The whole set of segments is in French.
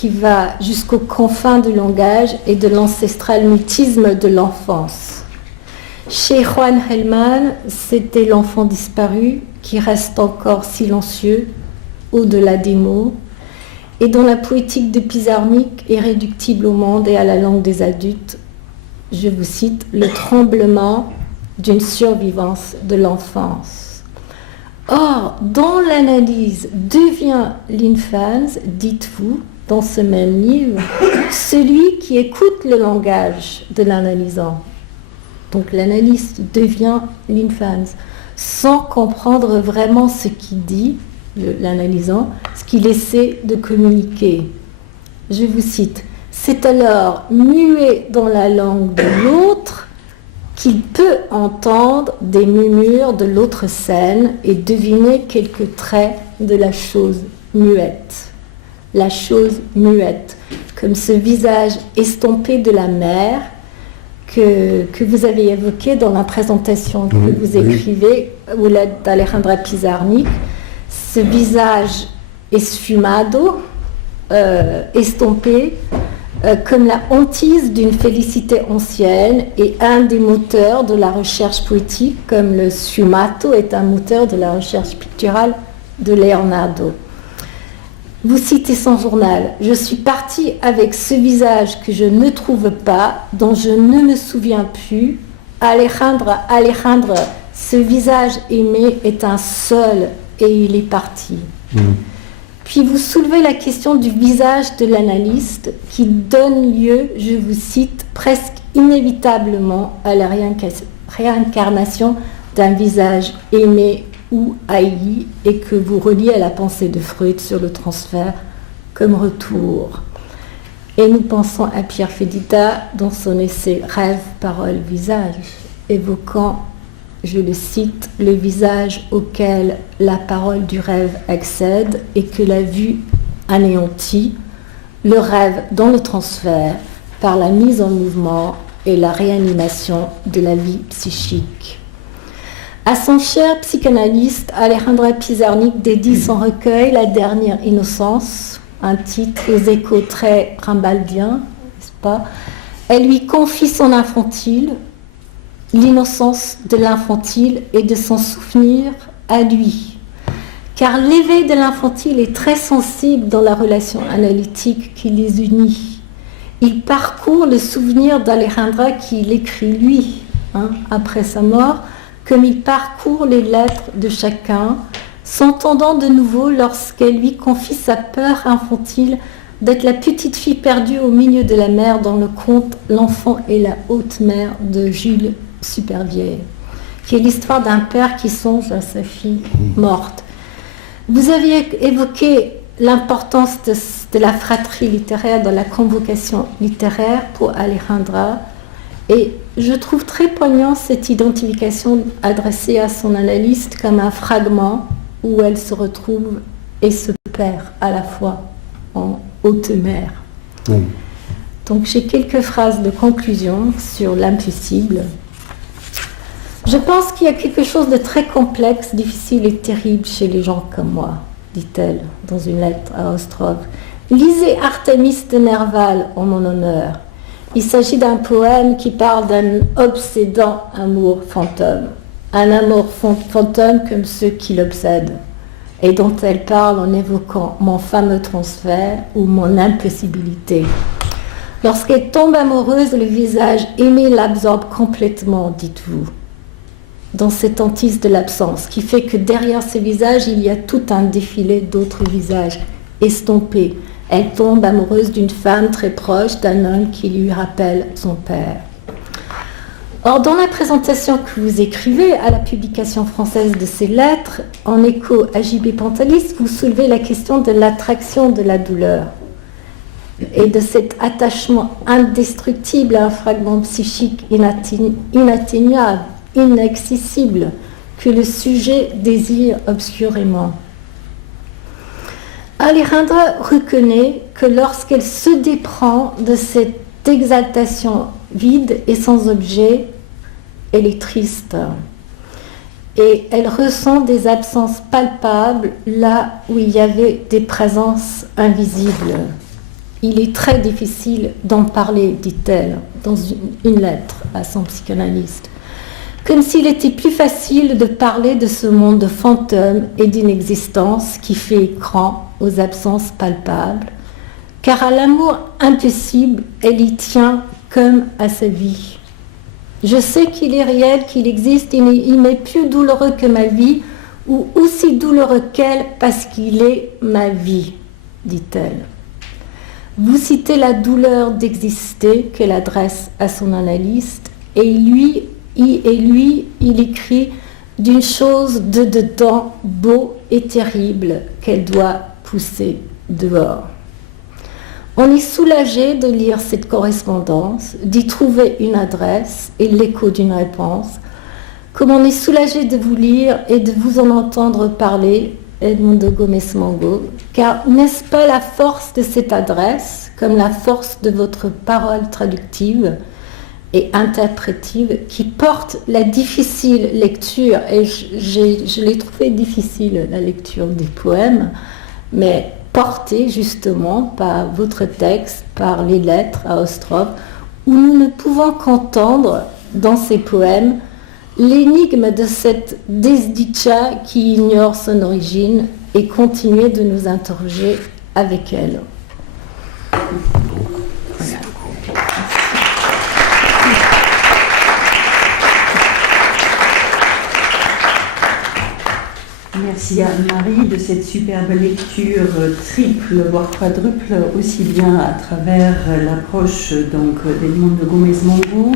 qui va jusqu'aux confins du langage et de l'ancestral mutisme de l'enfance. Chez Juan Gelman, c'était l'enfant disparu qui reste encore silencieux au-delà des mots et dont la poétique de Pizarnik est réductible au monde et à la langue des adultes. Je vous cite, le tremblement d'une survivance de l'enfance. Or, dans l'analyse devient l'infance, dites-vous, dans ce même livre, celui qui écoute le langage de l'analysant. Donc l'analyste devient l'infance, sans comprendre vraiment ce qu'il dit, l'analysant, ce qu'il essaie de communiquer. Je vous cite, c'est alors muet dans la langue de l'autre qu'il peut entendre des murmures de l'autre scène et deviner quelques traits de la chose muette. La chose muette, comme ce visage estompé de la mère que vous avez évoqué dans la présentation que vous écrivez, ou d'Alejandra Pizarnik, ce visage esfumado, estompé, comme la hantise d'une félicité ancienne et un des moteurs de la recherche poétique, comme le sfumato est un moteur de la recherche picturale de Leonardo. Vous citez son journal. Je suis partie avec ce visage que je ne trouve pas, dont je ne me souviens plus. Alejandra, ce visage aimé est un seul et il est parti. Puis vous soulevez la question du visage de l'analyste qui donne lieu, je vous cite, presque inévitablement à la réincarnation d'un visage aimé ou haï et que vous reliez à la pensée de Freud sur le transfert comme retour. Et nous pensons à Pierre Fédita dans son essai Rêve, parole, visage, évoquant, je le cite, le visage auquel la parole du rêve accède et que la vue anéantit, le rêve dans le transfert par la mise en mouvement et la réanimation de la vie psychique. À son cher psychanalyste, Alejandra Pizarnik dédie son recueil La dernière innocence, un titre aux échos très rimbaldiens, n'est-ce pas ? Elle lui confie son infantile, l'innocence de l'infantile et de son souvenir à lui. Car l'éveil de l'infantile est très sensible dans la relation analytique qui les unit. Il parcourt le souvenir d'Alejandra qu'il écrit lui, après sa mort, comme il parcourt les lettres de chacun, s'entendant de nouveau lorsqu'elle lui confie sa peur infantile d'être la petite fille perdue au milieu de la mer dans le conte L'enfant et la haute mer de Jules Supervielle, qui est l'histoire d'un père qui songe à sa fille morte. Vous aviez évoqué l'importance de la fratrie littéraire dans la convocation littéraire pour Alejandra. Et je trouve très poignant cette identification adressée à son analyste comme un fragment où elle se retrouve et se perd à la fois en haute mer. Donc j'ai quelques phrases de conclusion sur l'impossible. Je pense qu'il y a quelque chose de très complexe, difficile et terrible chez les gens comme moi, dit-elle dans une lettre à Ostrov. Lisez Artémis de Nerval en mon honneur. Il s'agit d'un poème qui parle d'un obsédant amour fantôme. Un amour fantôme comme ceux qui l'obsèdent. Et dont elle parle en évoquant mon fameux transfert ou mon impossibilité. Lorsqu'elle tombe amoureuse, le visage aimé l'absorbe complètement, dites-vous. Dans cette hantise de l'absence, qui fait que derrière ce visage, il y a tout un défilé d'autres visages estompés. Elle tombe amoureuse d'une femme très proche, d'un homme qui lui rappelle son père. Or, dans la présentation que vous écrivez à la publication française de ces lettres, en écho à J.B. Pantelis, vous soulevez la question de l'attraction de la douleur et de cet attachement indestructible à un fragment psychique inatteignable, inaccessible, que le sujet désire obscurément. Alejandra reconnaît que lorsqu'elle se déprend de cette exaltation vide et sans objet, elle est triste. Et elle ressent des absences palpables là où il y avait des présences invisibles. il est très difficile d'en parler, dit-elle, dans une lettre à son psychanalyste. Comme s'il était plus facile de parler de ce monde de fantômes et d'une existence qui fait écran aux absences palpables, car à l'amour impossible, elle y tient comme à sa vie. Je sais qu'il est réel, qu'il existe, il m'est plus douloureux que ma vie, ou aussi douloureux qu'elle parce qu'il est ma vie, dit-elle. Vous citez la douleur d'exister qu'elle adresse à son analyste, et lui, il écrit d'une chose de dedans beau et terrible qu'elle doit pousser dehors. On est soulagé de lire cette correspondance, d'y trouver une adresse et l'écho d'une réponse, comme on est soulagé de vous lire et de vous en entendre parler, Edmundo Gómez Mongo, car n'est-ce pas la force de cette adresse, comme la force de votre parole traductive et interprétive, qui porte la difficile lecture, et je l'ai trouvé difficile, la lecture des poèmes, mais portée justement par votre texte, par les lettres à Ostrov, où nous ne pouvons qu'entendre dans ces poèmes l'énigme de cette desdicha qui ignore son origine et continuer de nous interroger avec elle. Voilà. Merci à Anne-Marie de cette superbe lecture triple, voire quadruple, aussi bien à travers l'approche d'Edmundo Gómez Mongo,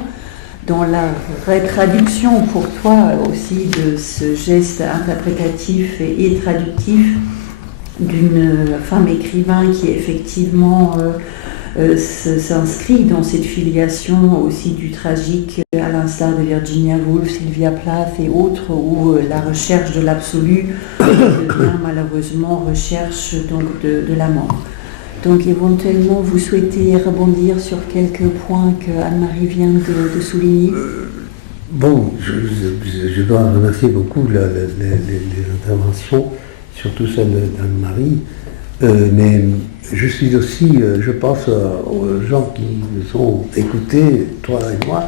dans la traduction pour toi aussi de ce geste interprétatif et traductif d'une femme écrivain qui effectivement s'inscrit dans cette filiation aussi du tragique, à l'instar de Virginia Woolf, Sylvia Plath et autres, où la recherche de l'absolu devient malheureusement recherche donc de la mort. Donc éventuellement, vous souhaitez rebondir sur quelques points que Anne-Marie vient de souligner? Bon, je dois remercier beaucoup les interventions, surtout celle d'Anne-Marie, mais je suis aussi, je pense aux gens qui nous ont écoutés, toi et moi,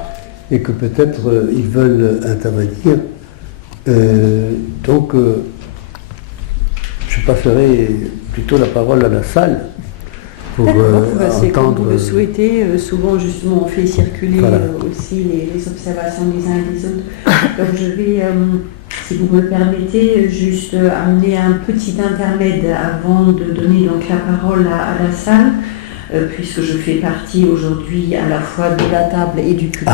et que peut-être ils veulent intervenir. Donc, je passerai plutôt la parole à la salle. Pour c'est comme vous le souhaitez. Souvent, justement, on fait circuler aussi les observations des uns et des autres. Donc, je vais, si vous me permettez, juste amener un petit intermède avant de donner donc la parole à la salle, puisque je fais partie aujourd'hui à la fois de la table et du public.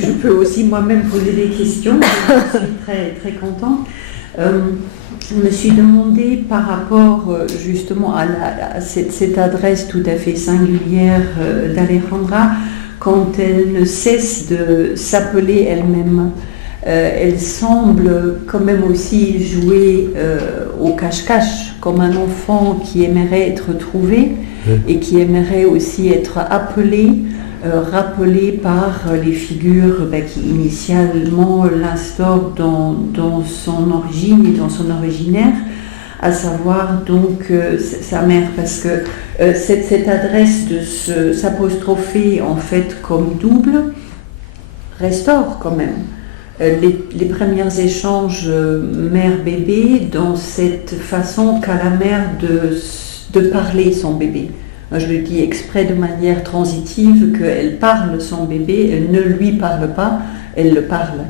Je peux aussi moi-même poser des questions. Je suis très, très contente. Je me suis demandé par rapport justement à cette adresse tout à fait singulière d'Alejandra, quand elle ne cesse de s'appeler elle-même. Elle semble quand même aussi jouer au cache-cache, comme un enfant qui aimerait être trouvé et qui aimerait aussi être appelé, rappelé par les figures qui initialement l'instaurent dans son origine et dans son originaire, à savoir donc sa mère, parce que cette adresse de s'apostropher en fait comme double restaure quand même les premiers échanges mère-bébé dans cette façon qu'a la mère de parler son bébé. Je le dis exprès de manière transitive, qu'elle parle son bébé, elle ne lui parle pas, elle le parle.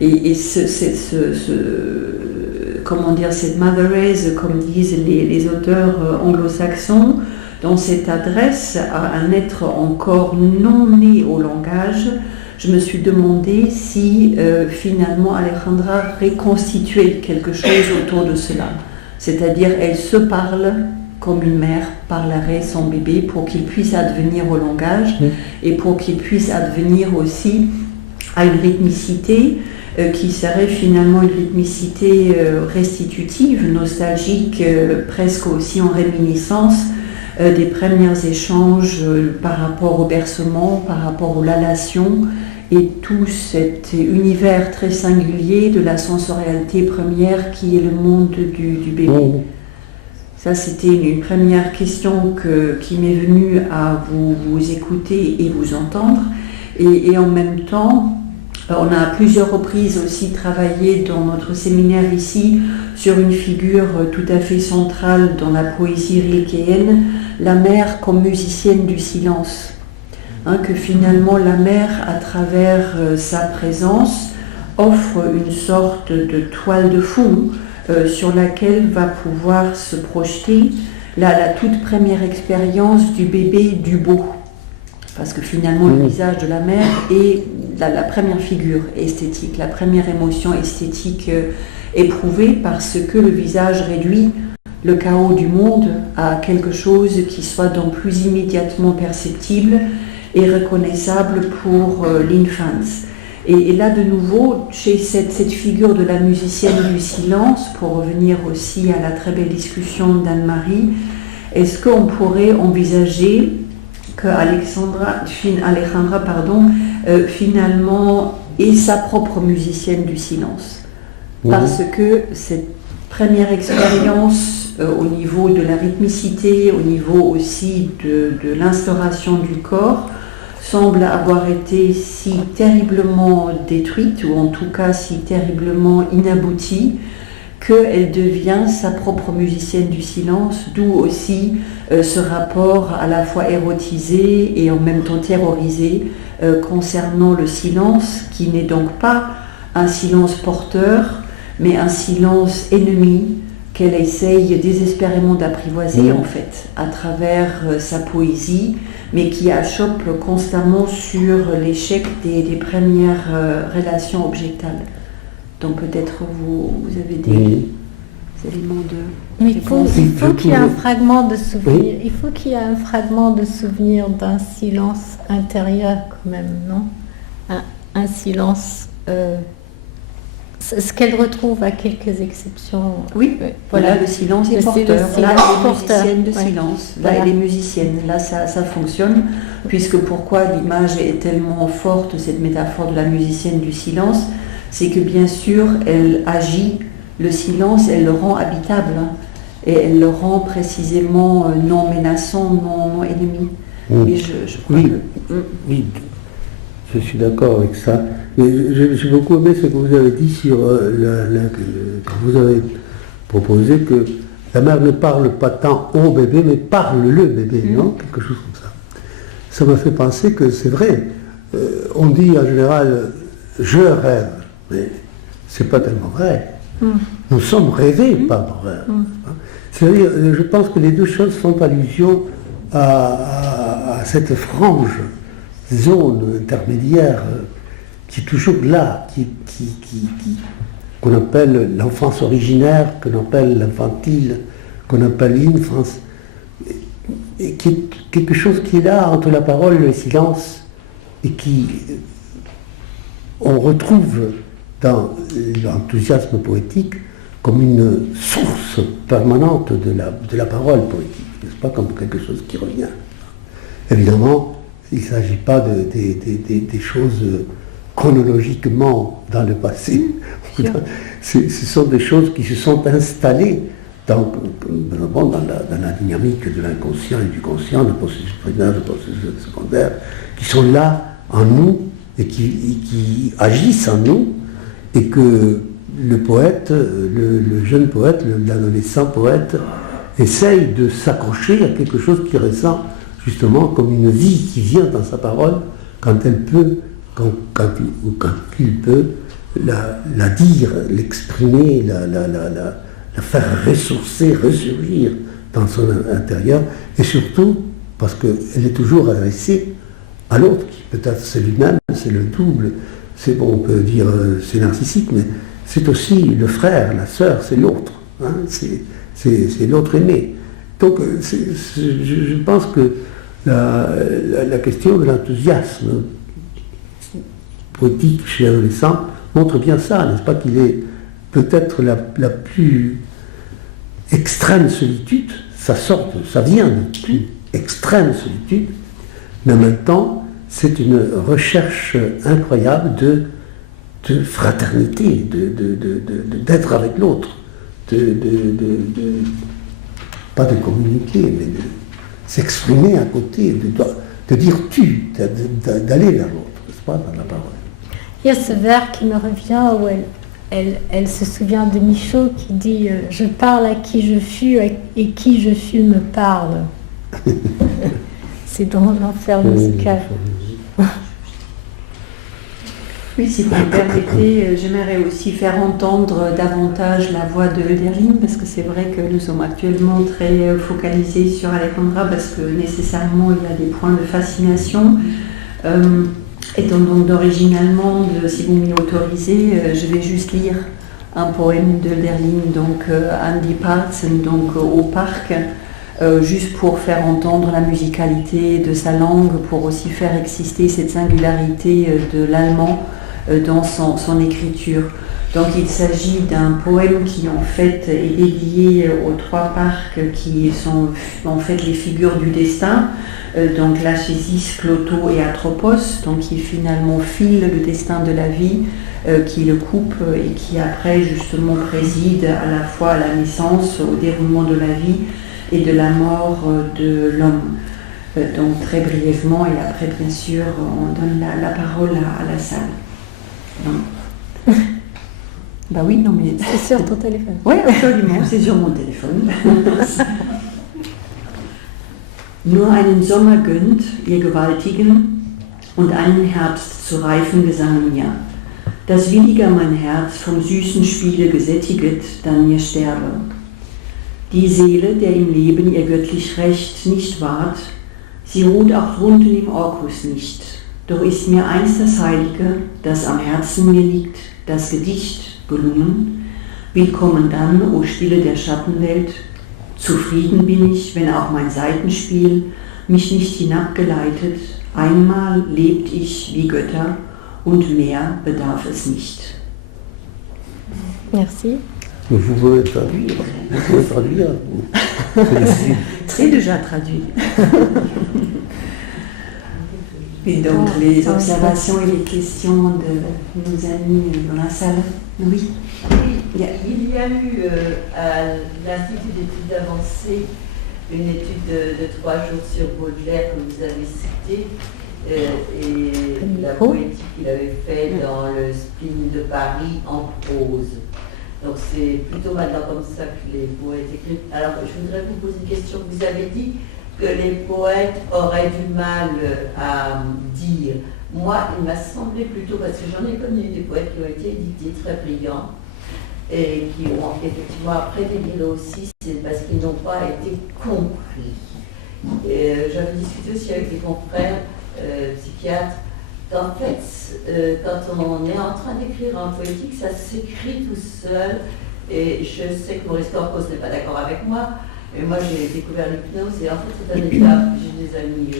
Et comment dire, cette motherese, comme disent les auteurs anglo-saxons, dans cette adresse à un être encore non né au langage, je me suis demandé si finalement Alejandra reconstituait quelque chose autour de cela. C'est-à-dire, elle se parle comme une mère parlerait son bébé pour qu'il puisse advenir au langage et pour qu'il puisse advenir aussi à une rythmicité qui serait finalement une rythmicité restitutive, nostalgique, presque aussi en réminiscence des premiers échanges par rapport au bercement, par rapport aux lalations et tout cet univers très singulier de la sensorialité première qui est le monde du bébé. Ça, c'était une première question qui m'est venue à vous écouter et vous entendre. Et en même temps, on a à plusieurs reprises aussi travaillé dans notre séminaire ici sur une figure tout à fait centrale dans la poésie rilkéenne, la mère comme musicienne du silence. Que finalement la mère, à travers sa présence, offre une sorte de toile de fond sur laquelle va pouvoir se projeter la toute première expérience du bébé du beau. Parce que finalement, le visage de la mère est la première figure esthétique, la première émotion esthétique éprouvée, parce que le visage réduit le chaos du monde à quelque chose qui soit donc plus immédiatement perceptible et reconnaissable pour l'infance. Et là, de nouveau, chez cette figure de la musicienne du silence, pour revenir aussi à la très belle discussion d'Anne-Marie, est-ce qu'on pourrait envisager que Alejandra, finalement, est sa propre musicienne du silence? Parce que cette première expérience au niveau de la rythmicité, au niveau aussi de l'instauration du corps, semble avoir été si terriblement détruite, ou en tout cas si terriblement inaboutie, qu'elle devient sa propre musicienne du silence, d'où aussi ce rapport à la fois érotisé et en même temps terrorisé concernant le silence, qui n'est donc pas un silence porteur, mais un silence ennemi qu'elle essaye désespérément d'apprivoiser en fait, à travers sa poésie, mais qui achoppe constamment sur l'échec des premières relations objectales. Donc peut-être vous avez des éléments de... Mais il faut qu'il y ait un fragment de souvenir. Il faut qu'il y ait un fragment de souvenir d'un silence intérieur quand même, non? Un silence... ce qu'elle retrouve à quelques exceptions. Oui, voilà, le silence est porteur. Là, elle est musicienne de silence. Là, elle est musicienne. Là, ça fonctionne, puisque pourquoi l'image est tellement forte, cette métaphore de la musicienne du silence, c'est que bien sûr, elle agit le silence, elle le rend habitable, et elle le rend précisément non menaçant, non ennemi. Et je crois que... Oui, je suis d'accord avec ça. Mais j'ai beaucoup aimé ce que vous avez dit sur quand vous avez proposé que la mère ne parle pas tant au bébé, mais parle le bébé, non? Quelque chose comme ça. Ça m'a fait penser que c'est vrai. On dit en général « je rêve », mais c'est pas tellement vrai. Nous sommes rêvés par nos rêves. C'est-à-dire, je pense que les deux choses font allusion à cette frange, zone intermédiaire qui est toujours là, qu'on appelle l'enfance originaire, qu'on appelle l'infantile, qu'on appelle l'infance, et qui est quelque chose qui est là entre la parole et le silence, et qui on retrouve dans l'enthousiasme poétique comme une source permanente de la parole poétique, n'est-ce pas, comme quelque chose qui revient. Évidemment, il ne s'agit pas des choses chronologiquement dans le passé. Ce sont des choses qui se sont installées dans la dynamique de l'inconscient et du conscient, le processus primaire, le processus secondaire, qui sont là en nous et qui agissent en nous, et que le poète, le jeune poète, l'adolescent poète, essaye de s'accrocher à quelque chose qui ressent justement comme une vie qui vient dans sa parole quand elle peut, quand il peut la dire, l'exprimer, la faire ressourcer, ressurgir dans son intérieur, et surtout parce qu'elle est toujours adressée à l'autre, qui peut-être c'est lui-même, c'est le double, c'est bon, on peut dire c'est narcissique, mais c'est aussi le frère, la sœur, c'est l'autre, hein, c'est l'autre aimé. Donc je pense que la question de l'enthousiasme poétique chez l'adolescent montre bien ça, n'est-ce pas, qu'il est peut-être la plus extrême solitude, ça vient de plus extrême solitude, mais en même temps, c'est une recherche incroyable de fraternité, d'être avec l'autre, pas de communiquer, mais de s'exprimer à côté, de dire tu, d'aller vers l'autre, n'est-ce pas, dans la parole. Il y a ce vers qui me revient où elle se souvient de Michaud qui dit je parle à qui je fus et qui je fus me parle. C'est dans l'enfer musical. Oui, si vous me permettez, j'aimerais aussi faire entendre davantage la voix de Hölderlin, parce que c'est vrai que nous sommes actuellement très focalisés sur Alejandra, parce que nécessairement il y a des points de fascination. Étant donc d'origine allemande, si vous m'y autorisez, je vais juste lire un poème de Hölderlin, donc An die Parzen, donc au parc, juste pour faire entendre la musicalité de sa langue, pour aussi faire exister cette singularité de l'allemand dans son écriture. Donc il s'agit d'un poème qui en fait est dédié aux trois parcs qui sont en fait les figures du destin, donc l'Achésis, Cloto et Atropos, donc qui finalement file le destin de la vie, qui le coupe et qui après justement préside à la fois à la naissance, au déroulement de la vie et de la mort de l'homme. Donc très brièvement, et après bien sûr on donne la parole à la salle. Donc. Bah oui, non mais... C'est sur ton téléphone. Oui, absolument, c'est sur mon téléphone. Nur einen Sommer gönnt, ihr Gewaltigen, und einen Herbst zu reifen Gesang mir, dass williger mein Herz vom süßen Spiele gesättiget, dann mir sterbe. Die Seele, der im Leben ihr göttlich Recht nicht wahrt, sie ruht auch drunten im Orkus nicht, doch ist mir eins das Heilige, das am Herzen mir liegt, das Gedicht gelungen. Willkommen dann, o Stille der Schattenwelt, zufrieden bin ich, wenn auch mein Saitenspiel mich nicht hinabgeleitet, einmal lebt ich wie Götter und mehr bedarf es nicht. Merci. Vous pouvez traduire. Vous pouvez traduire. Très déjà traduit. Et donc les observations et les questions de nos amis dans la salle. Oui. Il y a eu à l'Institut d'études avancées une étude de 3 jours sur Baudelaire que vous avez cité et la poétique qu'il avait fait dans le Spleen de Paris en prose. Donc c'est plutôt maintenant comme ça que les poètes écrivent. Alors je voudrais vous poser une question. Vous avez dit que les poètes auraient du mal à dire. Moi, il m'a semblé plutôt, parce que j'en ai connu des poètes qui ont été édités très brillants et qui ont effectivement après déliré aussi, c'est parce qu'ils n'ont pas été compris. J'avais discuté aussi avec des confrères psychiatres qu'en fait, quand on est en train d'écrire en poétique, ça s'écrit tout seul. Et je sais que Maurice Corpos n'est pas d'accord avec moi, mais moi j'ai découvert l'hypnose et en fait c'est un état, j'ai des amis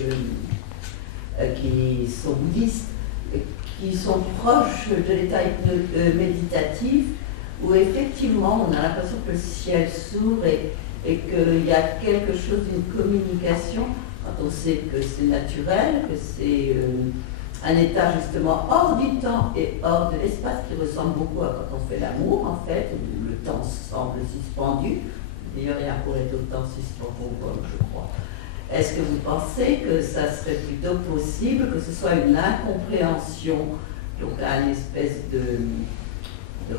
qui sont bouddhistes, qui sont proches de l'état méditatif, où effectivement on a l'impression que le ciel s'ouvre et qu'il y a quelque chose d'une communication, quand on sait que c'est naturel, que c'est un état justement hors du temps et hors de l'espace qui ressemble beaucoup à quand on fait l'amour en fait, où le temps semble suspendu. D'ailleurs, rien pourrait être autant suspendu, je crois. Est-ce que vous pensez que ça serait plutôt possible que ce soit une incompréhension, donc une espèce de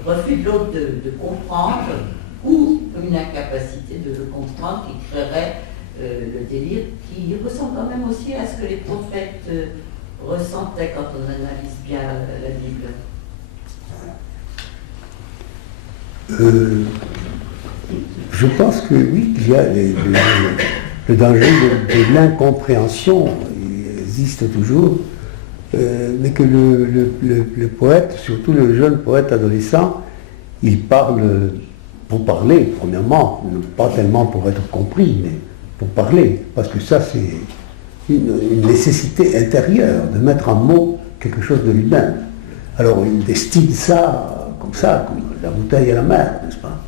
refus de l'autre de comprendre, ou une incapacité de le comprendre qui créerait le délire, qui ressemble quand même aussi à ce que les prophètes ressentaient quand on analyse bien la Bible? Je pense que oui, il y a le danger de l'incompréhension, il existe toujours, mais que le poète, surtout le jeune poète adolescent, il parle pour parler, premièrement, pas tellement pour être compris, mais pour parler, parce que ça c'est une nécessité intérieure de mettre en mots quelque chose de lui-même. Alors il destine ça, comme la bouteille à la mer, n'est-ce pas?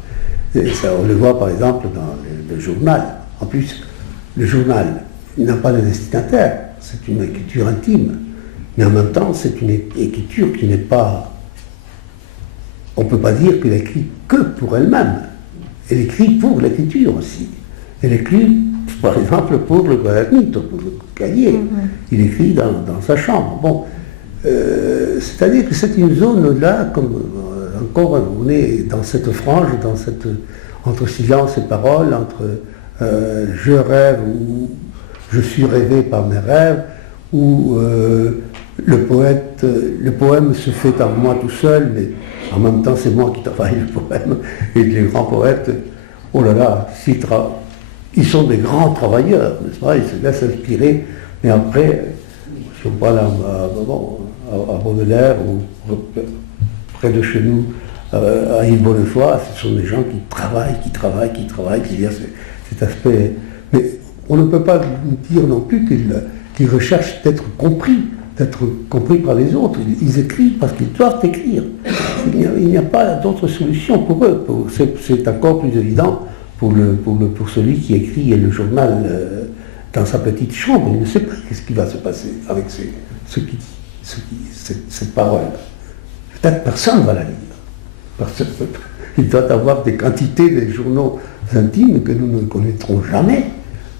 Et ça, on le voit par exemple dans le journal. En plus, le journal n'a pas de destinataire, c'est une écriture intime, mais en même temps c'est une écriture qui n'est pas... On ne peut pas dire qu'elle écrit que pour elle-même, elle écrit pour l'écriture aussi. Elle écrit, par exemple, pour le Guaranite, pour le cahier. Il écrit dans sa chambre. Bon, c'est-à-dire que c'est une zone là, comme encore on est dans cette frange, entre silence et parole, entre je rêve ou je suis rêvé par mes rêves, où le poème se fait en moi tout seul, mais en même temps c'est moi qui travaille le poème. Et les grands poètes, oh là là, ils sont des grands travailleurs, n'est-ce pas? Ils se laissent inspirer, mais après, si on parle à Baudelaire ou près de chez nous, à Yves Bonnefoy, ce sont des gens qui travaillent, qui a cet aspect. Mais on ne peut pas dire non plus qu'ils recherchent d'être compris par les autres. Ils écrivent parce qu'ils doivent écrire. Il n'y a pas d'autre solution pour eux. C'est encore plus évident pour celui qui écrit le journal dans sa petite chambre. Il ne sait pas ce qui va se passer avec ce qu'il dit, cette parole. Peut-être personne ne va la lire. Il doit avoir des quantités de journaux intimes que nous ne connaîtrons jamais,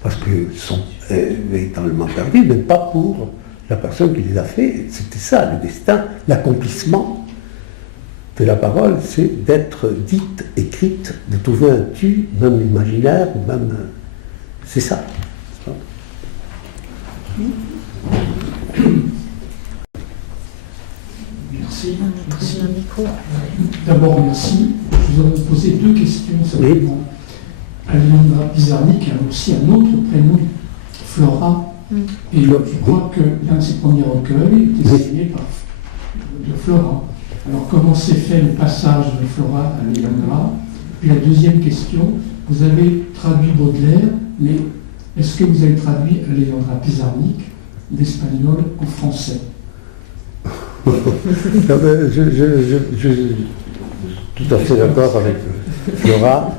parce qu'ils sont véritablement perdus, mais pas pour la personne qui les a fait. C'était ça, le destin, l'accomplissement de la parole, c'est d'être dite, écrite, de trouver un tu, même imaginaire, même... C'est ça. Merci. D'abord, merci. Je vous ai posé 2 questions simplement. Alejandra Pizarnik a aussi un autre prénom, Flora. Et je crois que l'un de ses premiers recueils était signé de Flora. Alors, comment s'est fait le passage de Flora à Alejandra? Puis la deuxième question, vous avez traduit Baudelaire, mais est-ce que vous avez traduit Alejandra Pizarnik d'espagnol en français? Je suis tout à fait d'accord avec Flora.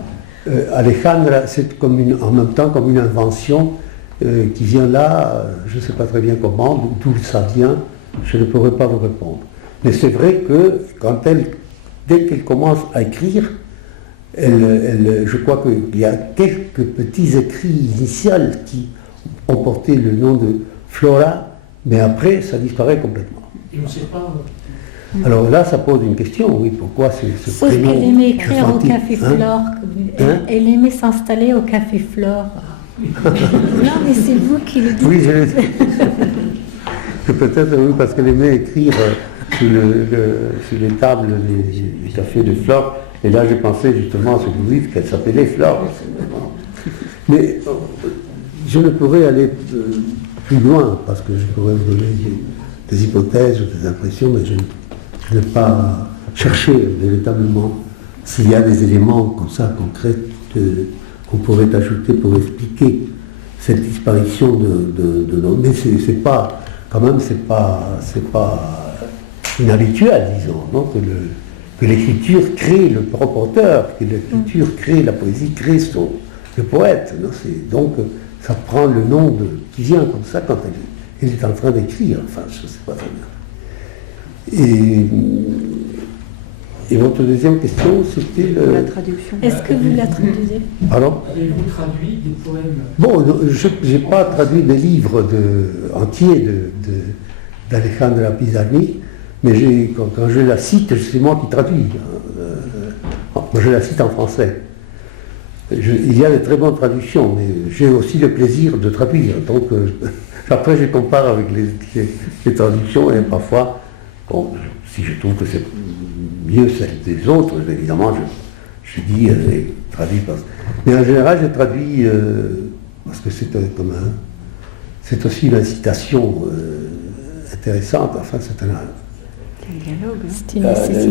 Alejandra, c'est en même temps comme une invention qui vient là, je ne sais pas très bien comment, d'où ça vient, je ne pourrais pas vous répondre. Mais c'est vrai que dès qu'elle commence à écrire, je crois qu'il y a quelques petits écrits initiaux qui ont porté le nom de Flora, mais après ça disparaît complètement. Et on ne sait pas. Alors là, ça pose une question, oui, pourquoi ce Sauf prénom qu'elle aimait écrire au Café hein? Flore. Elle aimait s'installer au Café Flore. Non, mais c'est vous qui le dites. Oui, je l'ai dit. Peut-être oui, parce qu'elle aimait écrire sur les tables du café de Flore. Et là, j'ai pensé justement à ce que vous dites, qu'elle s'appelait Flore. Mais je ne pourrais aller plus loin, parce que je pourrais vous donner des hypothèses ou des impressions, mais je n'ai pas cherché véritablement s'il y a des éléments comme ça, concrets, qu'on pourrait ajouter pour expliquer cette disparition de nos... Mais c'est pas, quand même, c'est pas inhabituel, disons, non, que l'écriture crée le propre auteur, que l'écriture crée la poésie, crée le poète. Non, donc, ça prend le nom qui vient comme ça quand elle est en train d'écrire. Enfin, je ne sais pas très bien. Et votre deuxième question, c'était La traduction. Est-ce que vous la traduisez? Pardon? Avez-vous traduit des poèmes? Bon, je n'ai pas traduit des livres entiers d'Alejandra Pizarnik, mais quand je la cite, c'est moi qui traduis. Moi, je la cite en français. Il y a de très bonnes traductions, mais j'ai aussi le plaisir de traduire. Donc, après, je compare avec les traductions et parfois, bon, si je trouve que c'est mieux celle des autres, évidemment, je dis traduit parce... Mais en général, je traduis parce que c'est commun. C'est aussi une incitation intéressante. Enfin, c'est un dialogue.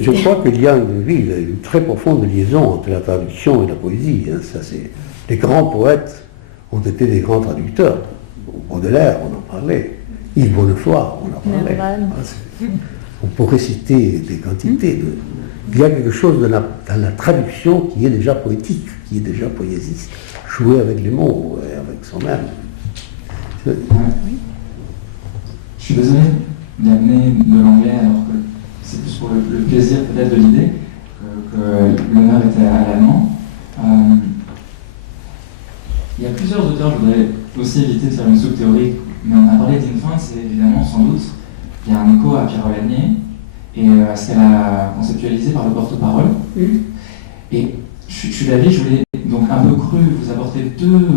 Je crois qu'il y a une très profonde liaison entre la traduction et la poésie. Hein. Ça, les grands poètes ont été des grands traducteurs. Baudelaire, on en parlait. Yves Bonnefoy, on en parlait. On pourrait citer des quantités. Il y a quelque chose dans la traduction qui est déjà poétique, qui est déjà poésiste. Jouer avec les mots, avec son-même. Je suis désolé d'amener de l'anglais alors que c'est plus pour le plaisir peut-être de l'idée que l'honneur était à l'allemand. Il y auditeurs, je voudrais aussi éviter de faire une sous-théorie, mais on a parlé d'infance et évidemment, sans doute, il y a un écho à Pierre Olagnier et à ce qu'elle a conceptualisé par le porte-parole. Et je suis d'avis, je voulais donc un peu cru vous apporter deux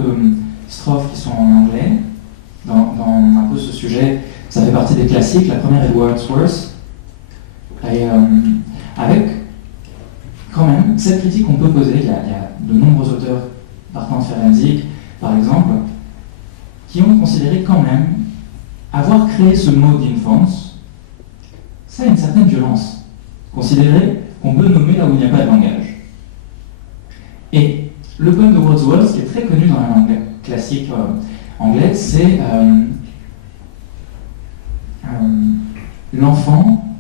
strophes qui sont en anglais, dans un peu ce sujet. Ça fait partie des classiques. La première est Wordsworth, et avec quand même cette critique qu'on peut poser. Il y a de nombreux auteurs partant de Ferenczi, par exemple, qui ont considéré quand même avoir créé ce mot d'infance, ça a une certaine violence. Considérer qu'on peut nommer là où il n'y a pas de langage. Et le poème de Wordsworth, qui est très connu dans la langue classique anglaise, c'est l'enfant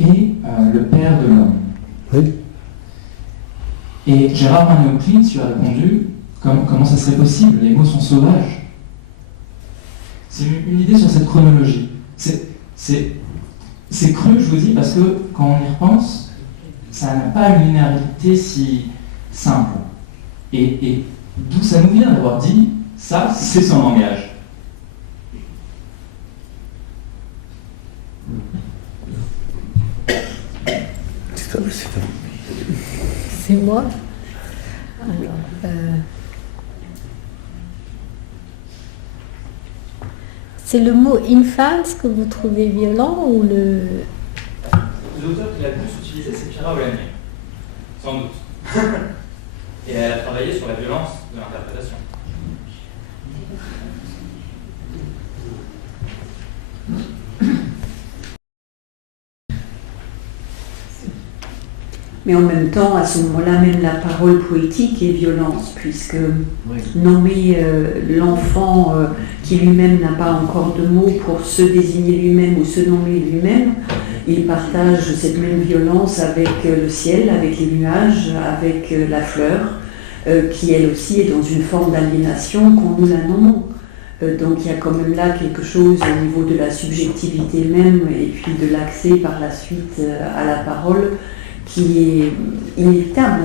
et le père de l'homme. Oui. Et Gérard Mann-Clint lui a répondu comment ça serait possible, les mots sont sauvages. C'est une idée sur cette chronologie. C'est cru, je vous dis, parce que quand on y repense, ça n'a pas une linéarité si simple. Et d'où ça nous vient d'avoir dit, ça, c'est son langage. C'est moi. Alors, c'est le mot infance que vous trouvez violent ou le... L'auteur qui l'a le plus utilisé, c'est Pierre Olagnier, sans doute. Et elle a travaillé sur la violence de l'interprétation. Mais en même temps, à ce moment-là, même la parole poétique est violence, puisque nommer l'enfant qui lui-même n'a pas encore de mots pour se désigner lui-même ou se nommer lui-même, il partage cette même violence avec le ciel, avec les nuages, avec la fleur, qui elle aussi est dans une forme d'aliénation quand nous la nommons. Donc il y a quand même là quelque chose au niveau de la subjectivité même et puis de l'accès par la suite à la parole qui est inévitable,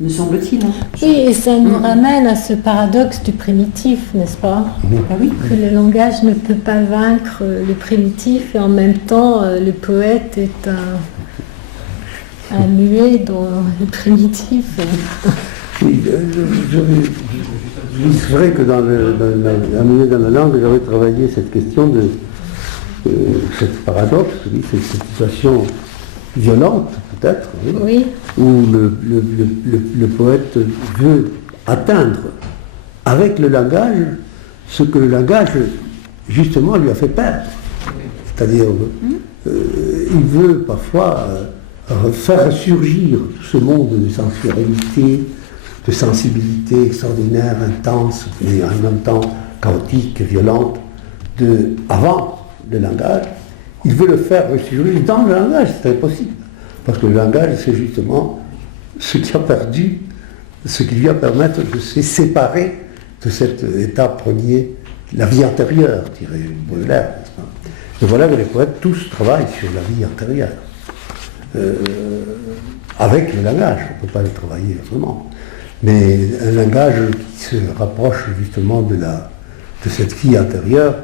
me semble-t-il. Oui, et ça nous ramène à ce paradoxe du primitif, n'est-ce pas? Ah oui. Que le langage ne peut pas vaincre le primitif et en même temps le poète est un muet dans le primitif. Oui, c'est vrai que dans la langue, j'avais travaillé cette question de ce paradoxe, cette situation violente, peut-être, Oui. où le poète veut atteindre avec le langage ce que le langage, justement, lui a fait perdre. C'est-à-dire, il veut parfois faire ressurgir ce monde de sensualité, de sensibilité extraordinaire, intense, mais en même temps chaotique, violente, avant le langage. Il veut le faire ressurgir dans le langage, c'est impossible. Parce que le langage, c'est justement ce qui a perdu, ce qui lui a permis de se séparer de cet état premier, la vie antérieure, dirait Baudelaire. Et voilà que les poètes tous travaillent sur la vie antérieure. Avec le langage, on ne peut pas le travailler autrement. Mais un langage qui se rapproche justement de cette vie antérieure,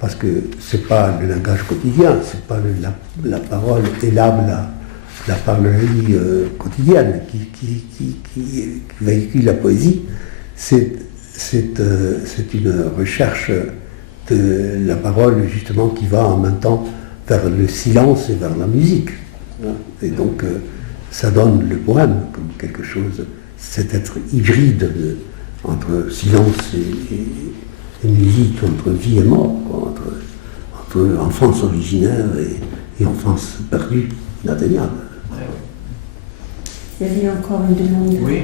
parce que ce n'est pas le langage quotidien, ce n'est pas la parole et la parlerie quotidienne qui véhicule la poésie, c'est une recherche de la parole justement qui va en même temps vers le silence et vers la musique. Et donc ça donne le poème comme quelque chose, cet être hybride entre silence et musique, entre vie et mort, quoi, entre enfance originaire et enfance perdue, inatteignable. Il y avait encore une demande. Oui,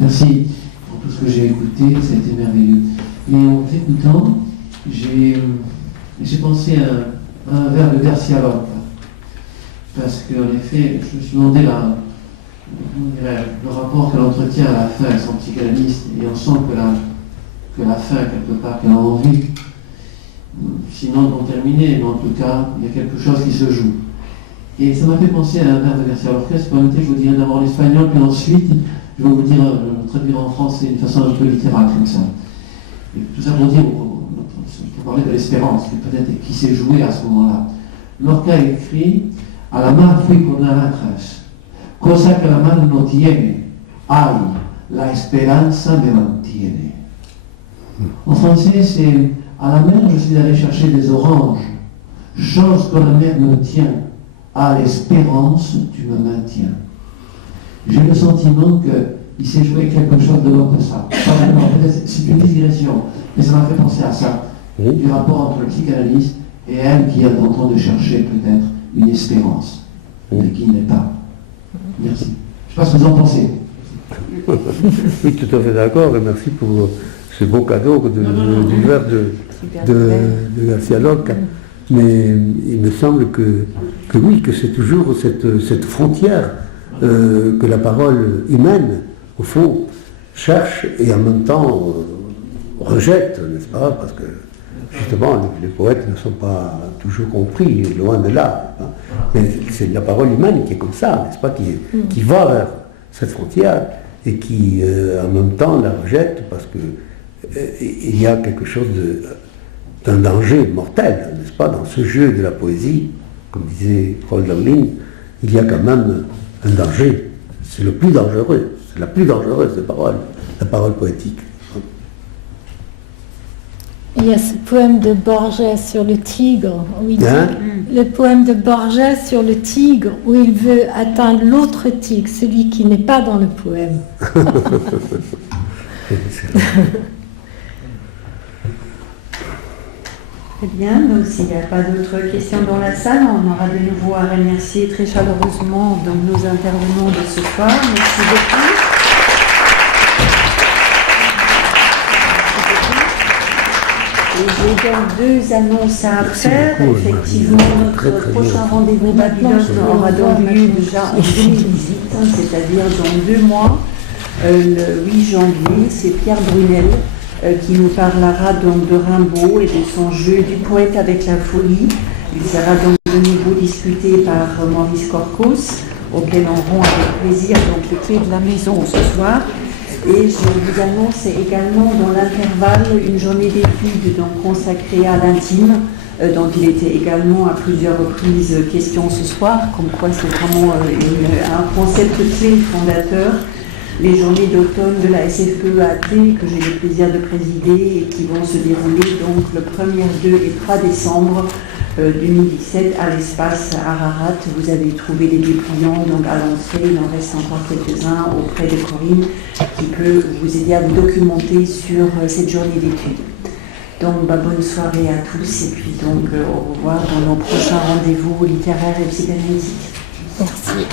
Merci pour tout ce que j'ai écouté, ça a été merveilleux. Et en t'écoutant, j'ai pensé à un vers de Garcia Lorca. Parce qu'en effet, je me suis demandé le rapport qu'elle entretient à la fin avec son psychanalyste, et on sent que la fin, quelque part, qu'elle a envie, sinon d'en terminer, mais en tout cas, il y a quelque chose qui se joue. Et ça m'a fait penser à un vers de Garcia Lorca. Si vous permettez, je vous dirai d'abord l'espagnol, puis ensuite, je vais vous dire, je traduire en français d'une façon un peu littéraire comme ça. Et tout ça pour dire, pour parler de l'espérance, peut-être qui s'est jouée à ce moment-là. Lorca écrit à la mar fui con naranjas, cosa que la mar no tiene, ay, la esperanza me mantiene. En français, c'est à la mer, je suis allé chercher des oranges, chose que la mer me tient, à l'espérance, tu me maintiens. J'ai le sentiment qu'il s'est joué quelque chose de l'autre que ça. C'est une digression, mais ça m'a fait penser à ça, du rapport entre le psychanalyste et elle qui est en train de chercher peut-être une espérance, mais qui n'est pas. Merci. Je ne sais pas ce que vous en pensez. Oui, tout à fait d'accord, et merci pour ce beau cadeau du vers de Garcia Lorca. Mais il me semble que oui, que c'est toujours cette frontière que la parole humaine, au fond, cherche et en même temps rejette, n'est-ce pas? Parce que justement, les poètes ne sont pas toujours compris, loin de là. Hein. Mais c'est la parole humaine qui est comme ça, n'est-ce pas? Qui va vers cette frontière et qui en même temps la rejette parce que il y a quelque chose d'un danger mortel, n'est-ce pas? Dans ce jeu de la poésie, comme disait Paul Laulin, il y a quand même un danger. C'est le plus dangereux, c'est la plus dangereuse des paroles, la parole poétique. Il y a ce poème de Borges sur le tigre, où il dit, le poème de Borges sur le tigre, où il veut atteindre l'autre tigre, celui qui n'est pas dans le poème. Très bien, donc s'il n'y a pas d'autres questions dans la salle, on aura de nouveau à remercier très chaleureusement donc, nos intervenants de ce soir. Merci beaucoup. Et j'ai donc deux annonces à faire. Effectivement, notre prochain rendez-vous Babylone aura donc lieu déjà en 2018, c'est-à-dire dans 2 mois, le 8 janvier. C'est Pierre Brunel qui nous parlera donc de Rimbaud et de son jeu du poète avec la folie. Il sera donc de nouveau discuté par Maurice Corcos, auquel on rend avec plaisir donc le clé de la maison ce soir. Et je vous annonce également dans l'intervalle une journée d'études donc consacrée à l'intime, dont il était également à plusieurs reprises question ce soir, comme quoi c'est vraiment un concept clé fondateur. Les journées d'automne de la SFPE-AT que j'ai le plaisir de présider et qui vont se dérouler donc le 1er, 2 et 3 décembre 2017 à l'espace Ararat. Vous avez trouvé des dépliants donc à l'entrée, il en reste encore quelques-uns auprès de Corinne qui peut vous aider à vous documenter sur cette journée d'études. Donc bonne soirée à tous et puis donc au revoir dans nos prochains rendez-vous littéraires et psychanalytiques. Merci.